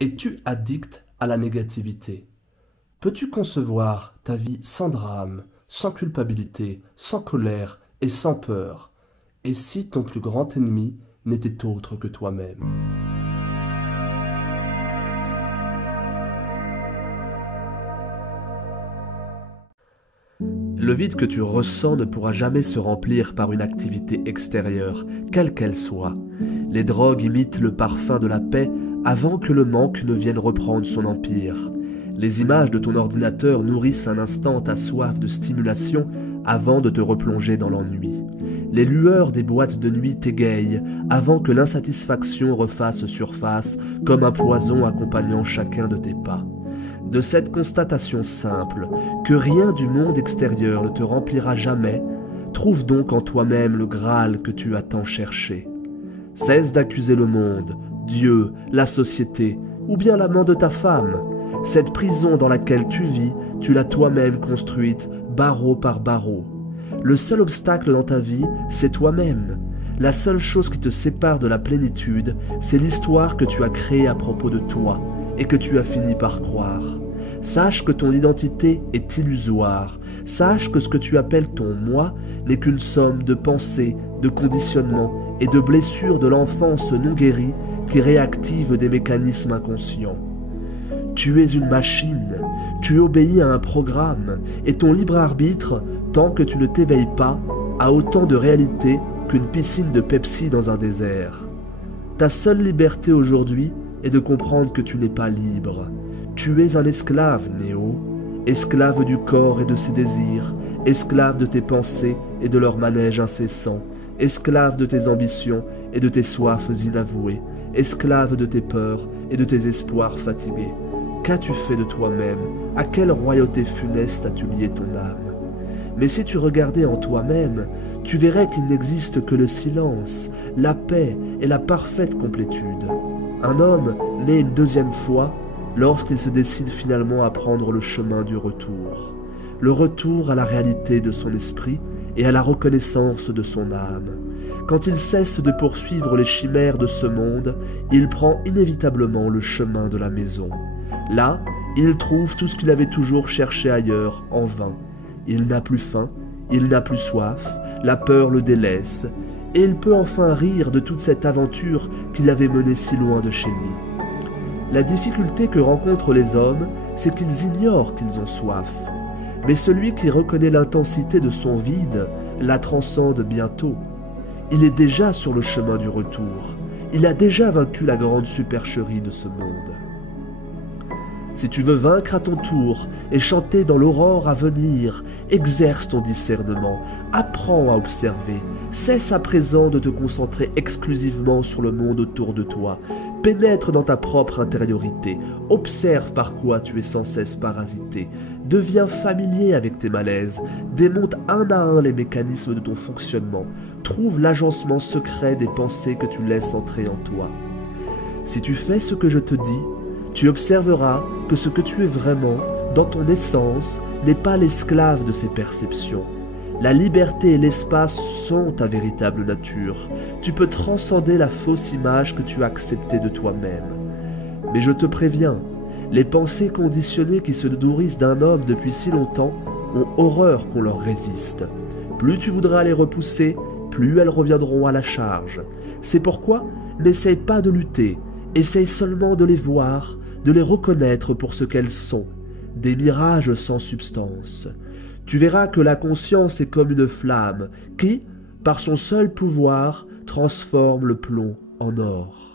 Es-tu addict à la négativité? Peux-tu concevoir ta vie sans drame, sans culpabilité, sans colère et sans peur? Et si ton plus grand ennemi n'était autre que toi-même? Le vide que tu ressens ne pourra jamais se remplir par une activité extérieure, quelle qu'elle soit. Les drogues imitent le parfum de la paix avant que le manque ne vienne reprendre son empire. Les images de ton ordinateur nourrissent un instant ta soif de stimulation avant de te replonger dans l'ennui. Les lueurs des boîtes de nuit t'égayent avant que l'insatisfaction refasse surface comme un poison accompagnant chacun de tes pas. De cette constatation simple, que rien du monde extérieur ne te remplira jamais, trouve donc en toi-même le Graal que tu as tant cherché. Cesse d'accuser le monde, Dieu, la société, ou bien l'amant de ta femme. Cette prison dans laquelle tu vis, tu l'as toi-même construite, barreau par barreau. Le seul obstacle dans ta vie, c'est toi-même. La seule chose qui te sépare de la plénitude, c'est l'histoire que tu as créée à propos de toi, et que tu as fini par croire. Sache que ton identité est illusoire. Sache que ce que tu appelles ton « moi » n'est qu'une somme de pensées, de conditionnements et de blessures de l'enfance non guérie qui réactivent des mécanismes inconscients. Tu es une machine, tu obéis à un programme, et ton libre arbitre, tant que tu ne t'éveilles pas, a autant de réalité qu'une piscine de Pepsi dans un désert. Ta seule liberté aujourd'hui est de comprendre que tu n'es pas libre. Tu es un esclave, Néo, esclave du corps et de ses désirs, esclave de tes pensées et de leur manège incessant, esclave de tes ambitions et de tes soifs inavouées, esclave de tes peurs et de tes espoirs fatigués. Qu'as-tu fait de toi-même? À quelle royauté funeste as-tu lié ton âme? Mais si tu regardais en toi-même, tu verrais qu'il n'existe que le silence, la paix et la parfaite complétude. Un homme naît une deuxième fois lorsqu'il se décide finalement à prendre le chemin du retour. Le retour à la réalité de son esprit et à la reconnaissance de son âme. Quand il cesse de poursuivre les chimères de ce monde, il prend inévitablement le chemin de la maison. Là, il trouve tout ce qu'il avait toujours cherché ailleurs, en vain. Il n'a plus faim, il n'a plus soif, la peur le délaisse, et il peut enfin rire de toute cette aventure qu'il avait menée si loin de chez lui. La difficulté que rencontrent les hommes, c'est qu'ils ignorent qu'ils ont soif. Mais celui qui reconnaît l'intensité de son vide la transcende bientôt. Il est déjà sur le chemin du retour. Il a déjà vaincu la grande supercherie de ce monde. Si tu veux vaincre à ton tour et chanter dans l'aurore à venir, exerce ton discernement, apprends à observer, cesse à présent de te concentrer exclusivement sur le monde autour de toi, pénètre dans ta propre intériorité, observe par quoi tu es sans cesse parasité, deviens familier avec tes malaises, démonte un à un les mécanismes de ton fonctionnement, trouve l'agencement secret des pensées que tu laisses entrer en toi. Si tu fais ce que je te dis, tu observeras que ce que tu es vraiment, dans ton essence, n'est pas l'esclave de ces perceptions. La liberté et l'espace sont ta véritable nature. Tu peux transcender la fausse image que tu as acceptée de toi-même. Mais je te préviens, les pensées conditionnées qui se nourrissent d'un homme depuis si longtemps ont horreur qu'on leur résiste. Plus tu voudras les repousser, plus elles reviendront à la charge. C'est pourquoi n'essaye pas de lutter, essaye seulement de les voir, de les reconnaître pour ce qu'elles sont, des mirages sans substance. Tu verras que la conscience est comme une flamme qui, par son seul pouvoir, transforme le plomb en or.